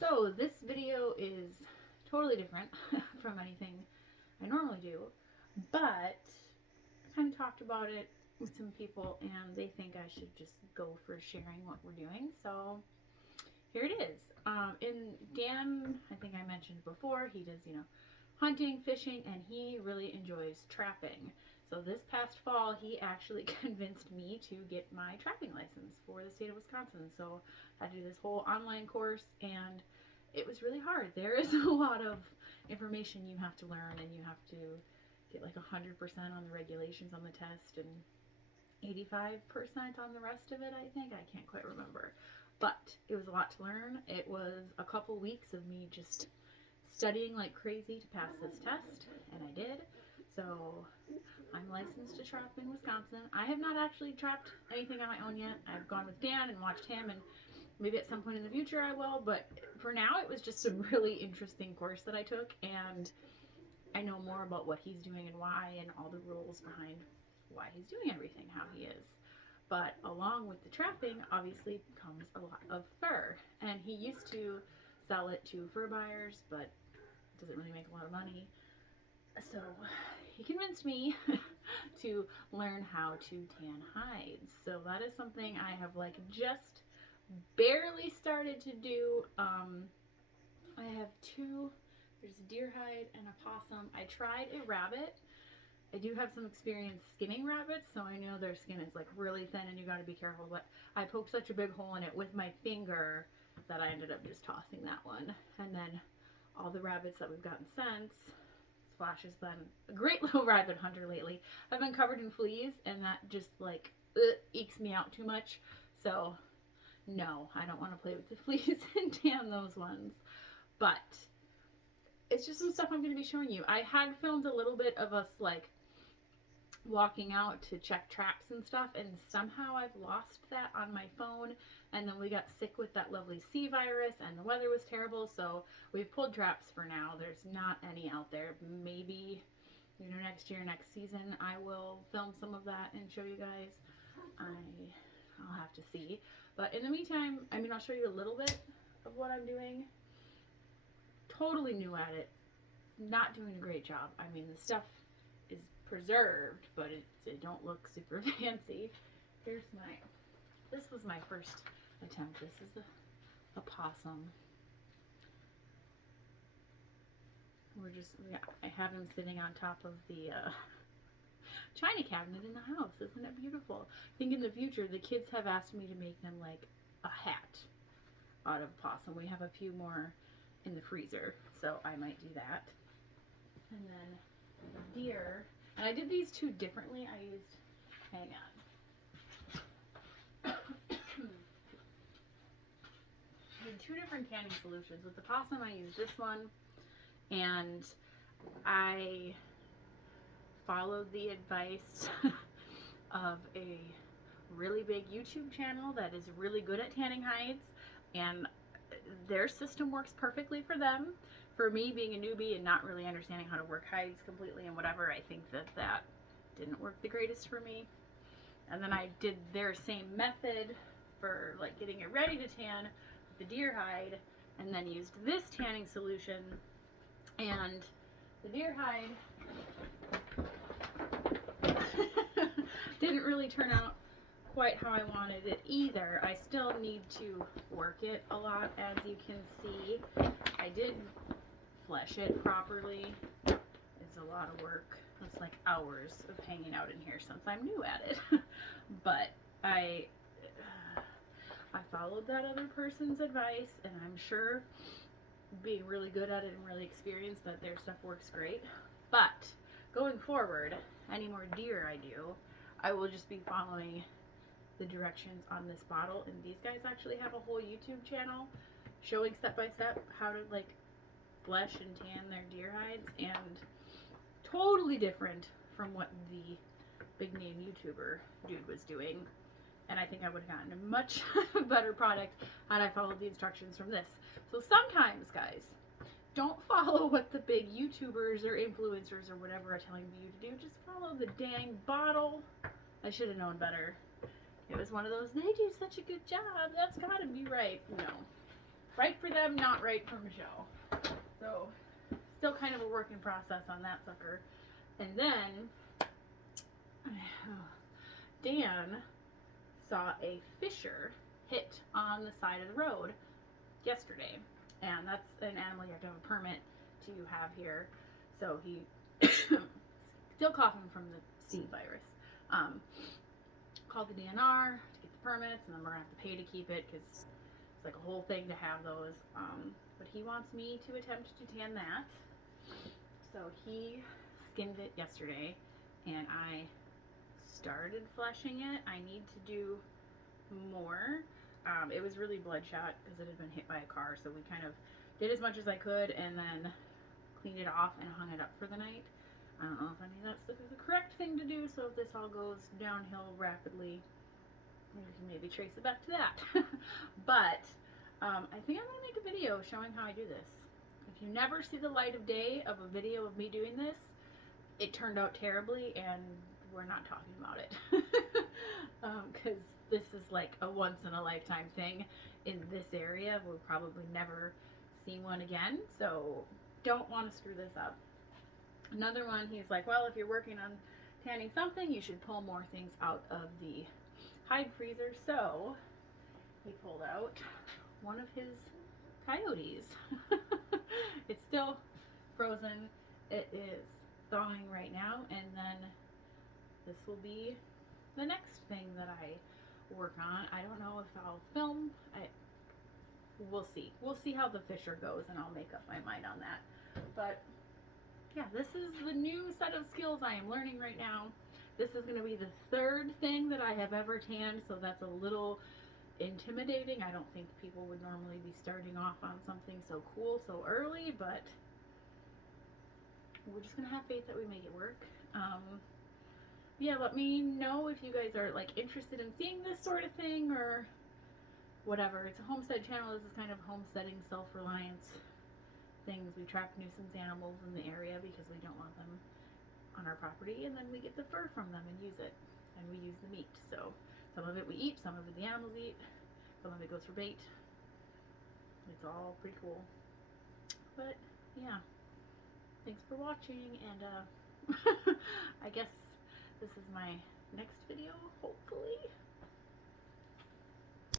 So this video is totally different from anything I normally do, but I kind of talked about it with some people and they think I should just go for sharing what we're doing. So here it is. And Dan, I think I mentioned before, he does, hunting, fishing, and he really enjoys trapping. So this past fall, he actually convinced me to get my trapping license for the state of Wisconsin. So I had to do this whole online course, and it was really hard. There is a lot of information you have to learn, and you have to get like 100% on the regulations on the test and 85% on the rest of it, I think. I can't quite remember. But it was a lot to learn. It was a couple weeks of me just studying like crazy to pass this test, and I did. So I'm licensed to trap in Wisconsin. I have not actually trapped anything on my own yet. I've gone with Dan and watched him, and maybe at some point in the future I will, but for now it was just a really interesting course that I took, and I know more about what he's doing and why, and all the rules behind why he's doing everything how he is. But along with the trapping, obviously comes a lot of fur, and he used to sell it to fur buyers, but doesn't really make a lot of money. So he convinced me to learn how to tan hides. So that is something I have like just barely started to do. I have two. There's a deer hide and a possum. I tried a rabbit. I do have some experience skinning rabbits, so I know their skin is like really thin and you got to be careful. But I poked such a big hole in it with my finger that I ended up just tossing that one. And then all the rabbits that we've gotten since, Splash has been a great little rabbit hunter lately. I've been covered in fleas, and that just like ekes me out too much. So no, I don't want to play with the fleas and tan those ones. But it's just some stuff I'm going to be showing you. I had filmed a little bit of us like walking out to check traps and stuff, and somehow I've lost that on my phone, and then we got sick with that lovely C virus, and the weather was terrible, so we've pulled traps for now. There's not any out there. Maybe next year, next season, I will film some of that and show you guys. I'll have to see, but in the meantime, I'll show you a little bit of what I'm doing. Totally new at it, not doing a great job. The stuff is preserved, but it don't look super fancy. This was my first attempt. This is a possum. I have him sitting on top of the china cabinet in the house. Isn't it beautiful? I think in the future, the kids have asked me to make them like a hat out of possum. We have a few more in the freezer, so I might do that. And then the deer. And I did these two differently. Hang on. I did two different tanning solutions. With the possum, I used this one, and I followed the advice of a really big YouTube channel that is really good at tanning hides, and their system works perfectly for them. For me, being a newbie and not really understanding how to work hides completely and whatever, I think that didn't work the greatest for me. And then I did their same method for like getting it ready to tan with the deer hide, and then used this tanning solution, and the deer hide didn't really turn out quite how I wanted it either. I still need to work it a lot, as you can see. I did flesh it properly. It's a lot of work. It's like hours of hanging out in here since I'm new at it. But I followed that other person's advice, and I'm sure, being really good at it and really experienced, that their stuff works great. But going forward, any more deer I do, I will just be following the directions on this bottle. And these guys actually have a whole YouTube channel showing step by step how to like flesh and tan their deer hides, and totally different from what the big name YouTuber dude was doing. And I think I would have gotten a much better product had I followed the instructions from this. So sometimes, guys, don't follow what the big YouTubers or influencers or whatever are telling you to do. Just follow the dang bottle. I should have known better. It was one of those, they do such a good job, that's gotta be right. No. right for them, not right for Michelle. So still kind of a work in process on that sucker. And then Dan saw a fisher hit on the side of the road yesterday, and that's an animal you have to have a permit to have here. So he still coughing from the C virus. Called the DNR to get the permits, and then we're gonna have to pay to keep it because it's like a whole thing to have those. But he wants me to attempt to tan that. So he skinned it yesterday, and I started fleshing it. I need to do more. It was really bloodshot because it had been hit by a car, so we kind of did as much as I could and then cleaned it off and hung it up for the night. I don't know if any of that's the correct thing to do, so if this all goes downhill rapidly, we can maybe trace it back to that. But I think I'm going to make a video showing how I do this. If you never see the light of day of a video of me doing this, it turned out terribly and we're not talking about it. Because this is like a once in a lifetime thing in this area. We'll probably never see one again, so don't want to screw this up. Another one, he's like, well, if you're working on tanning something, you should pull more things out of the hide freezer. So he pulled out one of his coyotes. It's still frozen. It is thawing right now, and then this will be the next thing that I work on. I don't know if I'll film. We'll see. We'll see how the fisher goes, and I'll make up my mind on that. But yeah, this is the new set of skills I am learning right now. This is going to be the third thing that I have ever tanned, so that's a little intimidating. I don't think people would normally be starting off on something so cool so early, but we're just going to have faith that we make it work. Yeah, let me know if you guys are like interested in seeing this sort of thing or whatever. It's a homestead channel. This is kind of homesteading, self-reliance things. We trap nuisance animals in the area because we don't want them on our property, and then we get the fur from them and use it, and we use the meat. So some of it we eat, some of it the animals eat, some of it goes for bait. It's all pretty cool. But yeah, thanks for watching, and I guess this is my next video, hopefully.